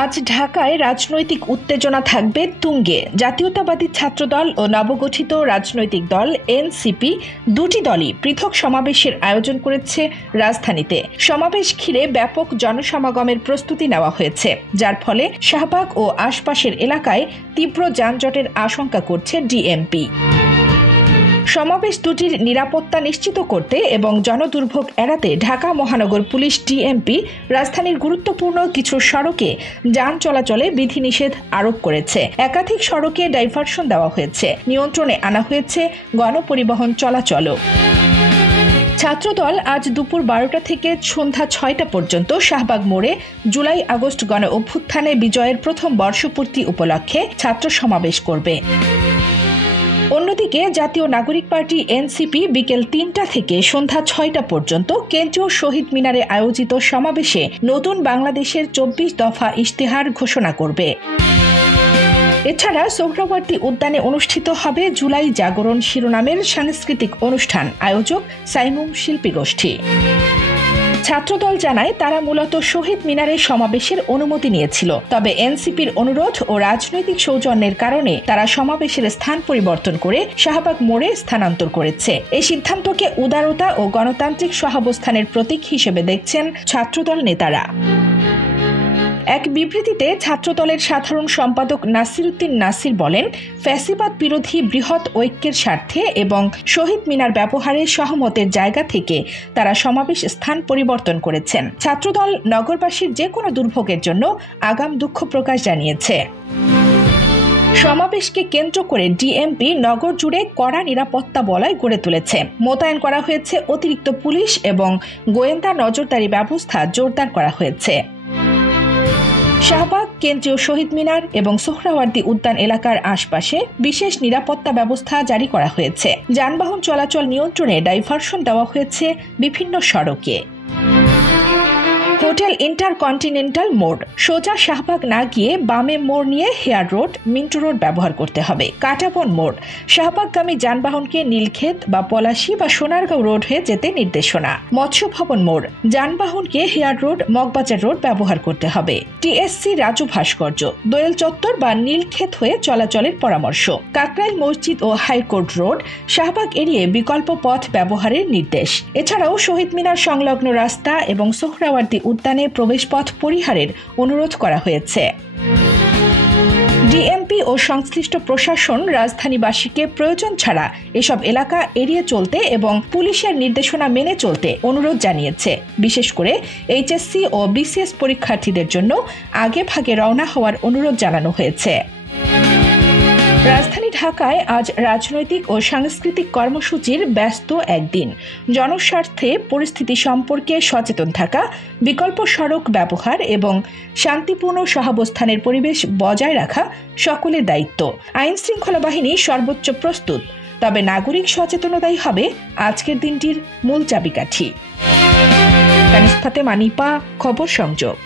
আজ ঢাকায় রাজনৈতিক উত্তেজনা থাকবে তুঙ্গে। জাতীয়তাবাদী ছাত্রদল ও নবগঠিত রাজনৈতিক দল এনসিপি দুটি দলই পৃথক সমাবেশের আয়োজন করেছে রাজধানীতে। সমাবেশ ঘিরে ব্যাপক জনসমাগমের প্রস্তুতি নেওয়া হয়েছে, যার ফলে শাহবাগ ও আশপাশের এলাকায় তীব্র যানজটের আশঙ্কা করছে ডিএমপি। সমাবেশ দুটির নিরাপত্তা নিশ্চিত করতে এবং জনদুর্ভোগ এড়াতে ঢাকা মহানগর পুলিশ ডিএমপি রাজধানীর গুরুত্বপূর্ণ কিছু সড়কে যান চলাচলে বিধিনিষেধ আরোপ করেছে। একাধিক সড়কে ডাইভারশন দেওয়া হয়েছে, নিয়ন্ত্রণে আনা হয়েছে গণপরিবহন চলাচলও। ছাত্রদল আজ দুপুর 12টা থেকে সন্ধ্যা 6টা পর্যন্ত শাহবাগ মোড়ে জুলাই আগস্ট গণ অভ্যুত্থানে বিজয়ের প্রথম বর্ষপূর্তি উপলক্ষে ছাত্র সমাবেশ করবে। অন্যদিকে জাতীয় নাগরিক পার্টি এনসিপি বিকেল 3টা থেকে সন্ধ্যা 6টা পর্যন্ত কেন্দ্রীয় শহীদ মিনারে আয়োজিত সমাবেশে নতুন বাংলাদেশের 24 দফা ইশতেহার ঘোষণা করবে। এছাড়া সোহরাওয়ার্দী উদ্যানে অনুষ্ঠিত হবে জুলাই জাগরণ শিরোনামের সাংস্কৃতিক অনুষ্ঠান, আয়োজক সাইমুম শিল্পী গোষ্ঠী। ছাত্রদল জানায় তারা মূলত শহীদ মিনারে সমাবেশের অনুমতি নিয়েছিল, তবে এনসিপির অনুরোধ ও রাজনৈতিক সৌজন্যের কারণে তারা সমাবেশের স্থান পরিবর্তন করে শাহবাগ মোড়ে স্থানান্তর করেছে। এই সিদ্ধান্তকে উদারতা ও গণতান্ত্রিক সহাবস্থানের প্রতীক হিসেবে দেখছেন ছাত্রদল নেতারা। এক বিবৃতিতে ছাত্রদলের সাধারণ সম্পাদক নাসির উদ্দিন নাসির বলেন, ফ্যাসিবাদ বিরোধী বৃহৎ ঐক্যের স্বার্থে এবং শহীদ মিনার ব্যবহারে সহমতের জায়গা থেকে তারা সমাবেশ স্থান পরিবর্তন করেছেন। ছাত্রদল নগরবাসীর যে কোনো দুর্ভোগের জন্য আগাম দুঃখ প্রকাশ জানিয়েছে। সমাবেশকে কেন্দ্র করে ডিএমপি নগর জুড়ে কড়া নিরাপত্তা বলয় গড়ে তুলেছে। মোতায়েন করা হয়েছে অতিরিক্ত পুলিশ এবং গোয়েন্দা নজরদারি ব্যবস্থা জোরদার করা হয়েছে। শাহবাগ, কেন্দ্রীয় শহীদ মিনার এবং সোহরাওয়ার্দী উদ্যান এলাকার আশপাশে বিশেষ নিরাপত্তা ব্যবস্থা জারি করা হয়েছে। যানবাহন চলাচল নিয়ন্ত্রণে ডাইভারশন দেওয়া হয়েছে বিভিন্ন সড়কে। হোটেল ইন্টারকন্টিনেন্টাল মোড় সোজা শাহবাগ না গিয়ে বামে মোড় নিয়ে হেয়ার রোড, মিন্টু রোড ব্যবহার করতে হবে। কাটাবন মোড় শাহবাগগামী যানবাহনকে নীলক্ষেত বা পলাশী বা সোনারগাঁও রোড হয়ে যেতে নির্দেশনা। মৎস্য ভবন মোড় যানবাহনকে হেয়ার রোড, মগবাজার রোড ব্যবহার করতে হবে। টিএসসি রাজু ভাস্কর্য দোয়েল চত্বর বা নীলক্ষেত হয়ে চলাচলের পরামর্শ। কাকরাইল মসজিদ ও হাইকোর্ট রোড শাহবাগ এড়িয়ে বিকল্প পথ ব্যবহারের নির্দেশ। এছাড়াও শহীদ মিনার সংলগ্ন রাস্তা এবং সোহরাওয়ার্দী উদ্যানে প্রবেশপথ পরিহারের অনুরোধ করা হয়েছে। ডিএমপি ও সংশ্লিষ্ট প্রশাসন রাজধানীবাসীকে প্রয়োজন ছাড়া এসব এলাকা এড়িয়ে চলতে এবং পুলিশের নির্দেশনা মেনে চলতে অনুরোধ জানিয়েছে। বিশেষ করে এইচএসসি ও বিসিএস পরীক্ষার্থীদের জন্য আগে ভাগে রওনা হওয়ার অনুরোধ জানানো হয়েছে। রাজধানী ঢাকায় আজ রাজনৈতিক ও সাংস্কৃতিক কর্মসূচির ব্যস্ত একদিন। জনস্বার্থে পরিস্থিতি সম্পর্কে সচেতন থাকা, বিকল্প সড়ক ব্যবহার এবং শান্তিপূর্ণ সহাবস্থানের পরিবেশ বজায় রাখা সকলের দায়িত্ব। আইন শৃঙ্খলা বাহিনী সর্বোচ্চ প্রস্তুত, তবে নাগরিক সচেতনতাই হবে আজকের দিনটির মূল চাবিকাঠি। কানিস ফাতেমা, নিপা, খবর সংযোগ।